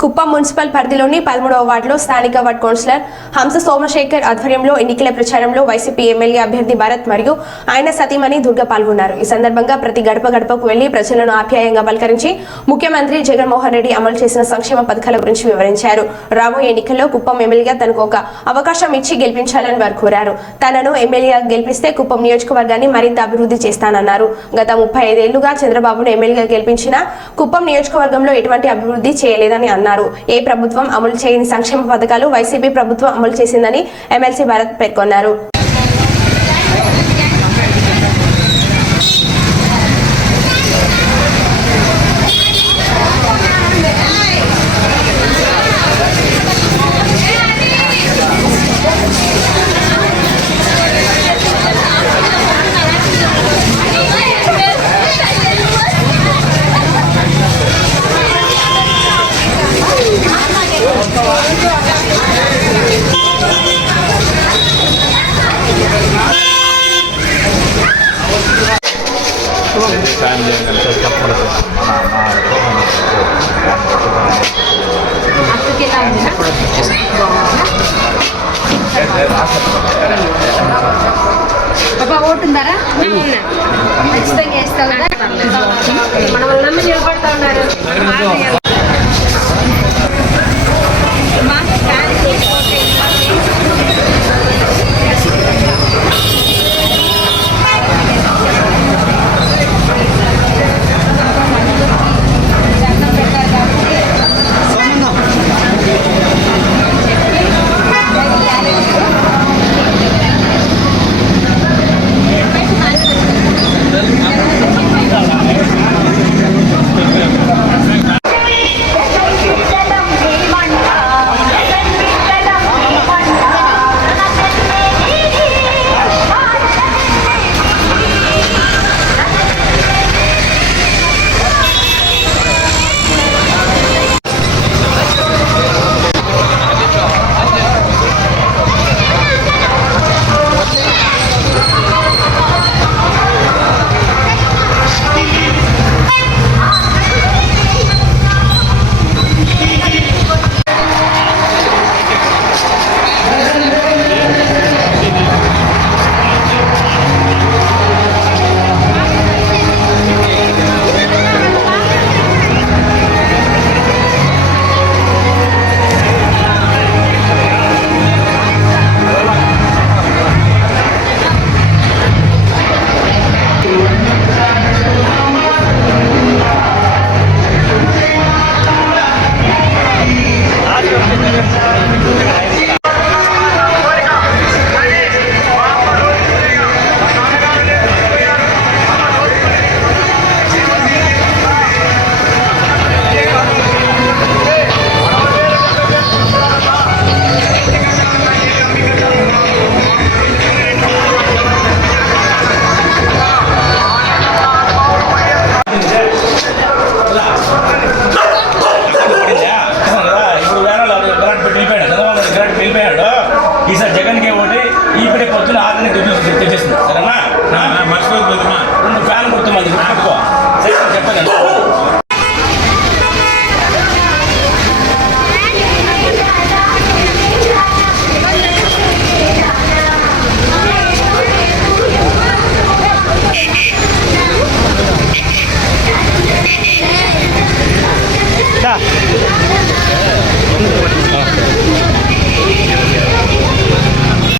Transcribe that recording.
Kuppam municipal పరిధిలోని పదమూడవ వార్డులో స్థానిక వార్డ్ కౌన్సిలర్ హంస సోమశేఖర్ ఆధ్వర్యంలో ఎన్నికల ప్రచారంలో వైసీపీ ఎమ్మెల్యే అభ్యర్థి భరత్ మరియు ఆయన సతీమణి దుర్గ పాల్గొన్నారు. ఈ సందర్భంగా ప్రతి గడప గడపకు వెళ్ళి ప్రజలను ఆప్యాయంగా పలకరించి ముఖ్యమంత్రి జగన్మోహన్ రెడ్డి అమలు చేసిన సంక్షేమ పథకాల గురించి వివరించారు. రాబోయే ఎన్నికల్లో కుప్పం ఎమ్మెల్యేగా తనకు ఒక అవకాశం ఇచ్చి గెలిపించాలని వారు కోరారు. తనను ఎమ్మెల్యేగా గెలిపిస్తే కుప్పం నియోజకవర్గాన్ని మరింత అభివృద్ధి చేస్తానన్నారు. గత ముప్పై ఐదేళ్ళుగా చంద్రబాబును ఎమ్మెల్యేగా గెలిపించిన కుప్పం నియోజకవర్గంలో ఎటువంటి అభివృద్ధి చేయలేదని అన్నారు. ఏ ప్రభుత్వం అమలు చేయని సంక్షేమ పథకాలు వైసీపీ ప్రభుత్వం అమలు చేసిందని ఎమ్మెల్సీ భరత్ పేర్కొన్నారు. ఫ్యామిలీ కలిసి తప్పదు అక్కడికి ఖచ్చితంగా కదా మన వాళ్ళ నిలబడతా ఉన్నారు ఈసారి జగన్కే ఓటే ఈపడే పొత్తులు ఆదని తెచ్చేసింది సరేనా? మర్చిపోతుంది రెండు ఫ్యాన్ కొడుతుంది మంది